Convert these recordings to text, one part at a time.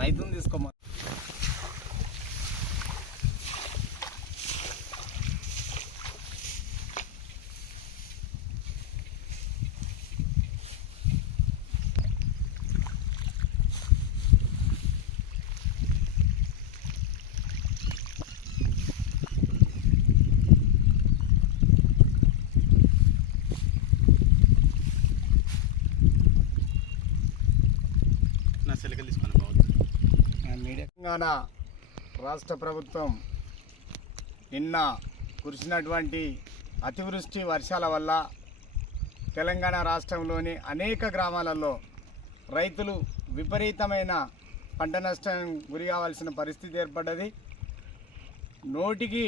రైతుని తీసుకోమని. నా సెలకలు తీసుకున్నాం తెలంగాణ రాష్ట్ర ప్రభుత్వం నిన్న కురిసినటువంటి అతివృష్టి వర్షాల వల్ల తెలంగాణ రాష్ట్రంలోని అనేక గ్రామాలలో రైతులు విపరీతమైన పంట నష్టం గురి కావాల్సిన పరిస్థితి ఏర్పడ్డది. నోటికి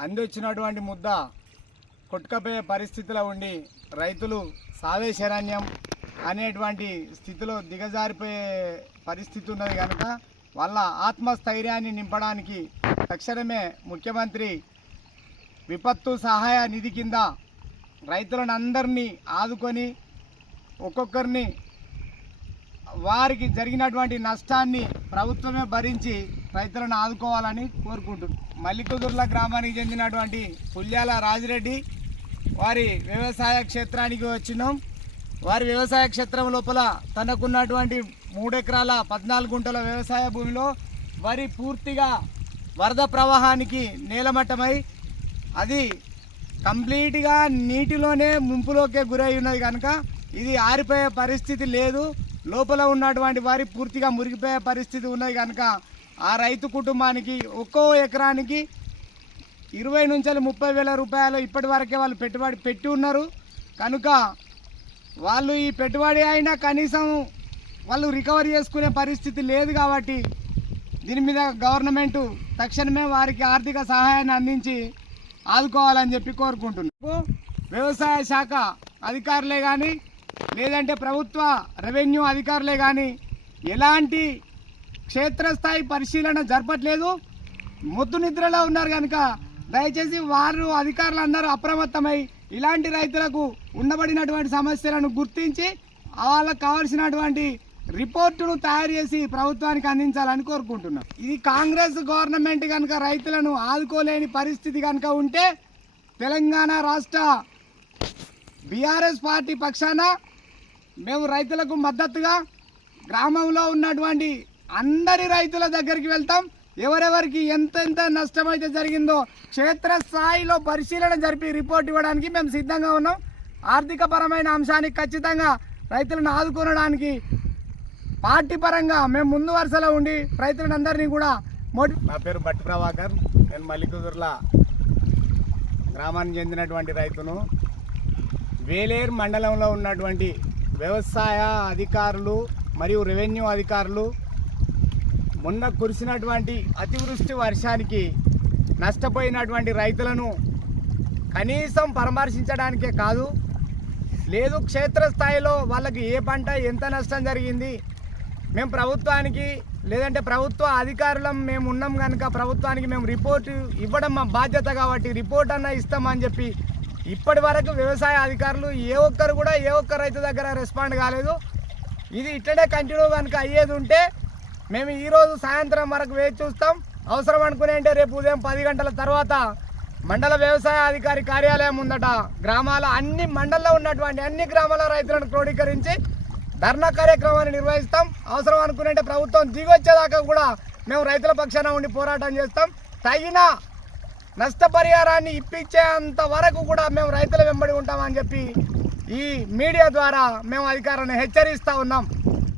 అందొచ్చినటువంటి ముద్ద కొట్టుకపోయే పరిస్థితిలో ఉండి రైతులు సావే శరణ్యం అనేటువంటి స్థితిలో దిగజారిపోయే పరిస్థితి ఉన్నది కనుక వాళ్ళ ఆత్మస్థైర్యాన్ని నింపడానికి తక్షణమే ముఖ్యమంత్రి విపత్తు సహాయ నిధి కింద రైతులను అందరినీ ఆదుకొని ఒక్కొక్కరిని వారికి జరిగినటువంటి నష్టాన్ని ప్రభుత్వమే భరించి రైతులను ఆదుకోవాలని కోరుకుంటున్నాను మల్లికుదుర్ల గ్రామానికి చెందినటువంటి పుల్యాల రాజిరెడ్డి వారి వ్యవసాయ క్షేత్రానికి వచ్చినాం. వారి వ్యవసాయ క్షేత్రం లోపల తనకున్నటువంటి మూడెకరాల పద్నాలుగు గుంటల వ్యవసాయ భూమిలో వరి పూర్తిగా వరద ప్రవాహానికి నేలమట్టమై అది కంప్లీట్గా నీటిలోనే ముంపులోకే గురై ఉన్నది కనుక ఇది ఆరిపోయే పరిస్థితి లేదు. లోపల ఉన్నటువంటి వారి పూర్తిగా మురిగిపోయే పరిస్థితి ఉన్నది కనుక ఆ రైతు కుటుంబానికి ఒక్కో ఎకరానికి ఇరవై నుంచి ముప్పై వేల రూపాయలు ఇప్పటి వరకే వాళ్ళు పెట్టుబడి పెట్టి ఉన్నారు. కనుక వాళ్ళు ఈ పెట్టుబడి అయినా కనీసం వాళ్ళు రికవరీ చేసుకునే పరిస్థితి లేదు కాబట్టి దీని మీద గవర్నమెంట్ తక్షణమే వారికి ఆర్థిక సహాయాన్ని అందించి ఆదుకోవాలని చెప్పి కోరుకుంటున్నాను వ్యవసాయ శాఖ అధికారులే కానీ లేదంటే ప్రభుత్వ రెవెన్యూ అధికారులే కానీ ఎలాంటి క్షేత్రస్థాయి పరిశీలన జరపట్లేదు. మొద్దు నిద్రలో ఉన్నారు కనుక దయచేసి వారు అధికారులు అందరూ అప్రమత్తమై ఇలాంటి రైతులకు ఉండబడినటువంటి సమస్యలను గుర్తించి వాళ్ళకు కావాల్సినటువంటి రిపోర్టును తయారు చేసి ప్రభుత్వానికి అందించాలని కోరుకుంటున్నాం. ఇది కాంగ్రెస్ గవర్నమెంట్ కనుక రైతులను ఆదుకోలేని పరిస్థితి కనుక ఉంటే తెలంగాణ రాష్ట్ర బీఆర్ఎస్ పార్టీ పక్షాన మేము రైతులకు మద్దతుగా గ్రామంలో ఉన్నటువంటి అందరి రైతుల దగ్గరికి వెళ్తాం. ఎవరెవరికి ఎంతెంత నష్టం అయితే జరిగిందో క్షేత్రస్థాయిలో పరిశీలన జరిపి రిపోర్ట్ ఇవ్వడానికి మేము సిద్ధంగా ఉన్నాం. ఆర్థిక పరమైన అంశానికి ఖచ్చితంగా రైతులను ఆదుకునడానికి పార్టీ పరంగా మేము ముందు వరుసలో ఉండి రైతులందరినీ కూడా మోటి నా పేరు భట్టి ప్రభాకర్. నేను మల్లికుదుర్ల గ్రామానికి చెందినటువంటి రైతును. వేలేరు మండలంలో ఉన్నటువంటి వ్యవసాయ అధికారులు మరియు రెవెన్యూ అధికారులు మొన్న కురిసినటువంటి అతివృష్టి వర్షానికి నష్టపోయినటువంటి రైతులను కనీసం పరామర్శించడానికే కాదు లేదు క్షేత్రస్థాయిలో వాళ్ళకి ఏ పంట ఎంత నష్టం జరిగింది మేము ప్రభుత్వానికి లేదంటే ప్రభుత్వ అధికారులం మేము ఉన్నాం కనుక ప్రభుత్వానికి మేము రిపోర్ట్ ఇవ్వడం మా బాధ్యత కాబట్టి రిపోర్ట్ అన్న ఇస్తామని చెప్పి ఇప్పటి వరకు వ్యవసాయ అధికారులు ఏ ఒక్కరు కూడా ఏ ఒక్క రైతు దగ్గర రెస్పాండ్ కాలేదు. ఇది ఇట్లనే కంటిన్యూ కనుక అయ్యేది ఉంటే మేము ఈరోజు సాయంత్రం వరకు వేచి చూస్తాం. అవసరం అనుకునే అంటే రేపు ఉదయం పది గంటల తర్వాత మండల వ్యవసాయ అధికారి కార్యాలయం ఉందట గ్రామాల అన్ని మండల్లో ఉన్నటువంటి అన్ని గ్రామాల రైతులను క్రోడీకరించి ధర్నా కార్యక్రమాన్ని నిర్వహిస్తాం. అవసరం అనుకునే ప్రభుత్వం దిగొచ్చేదాకా కూడా మేము రైతుల పక్షాన ఉండి పోరాటం చేస్తాం. తగిన నష్టపరిహారాన్ని ఇప్పించేంత వరకు కూడా మేము రైతుల వెంబడి ఉంటామని చెప్పి ఈ మీడియా ద్వారా మేము అధికారాన్ని హెచ్చరిస్తూ ఉన్నాం.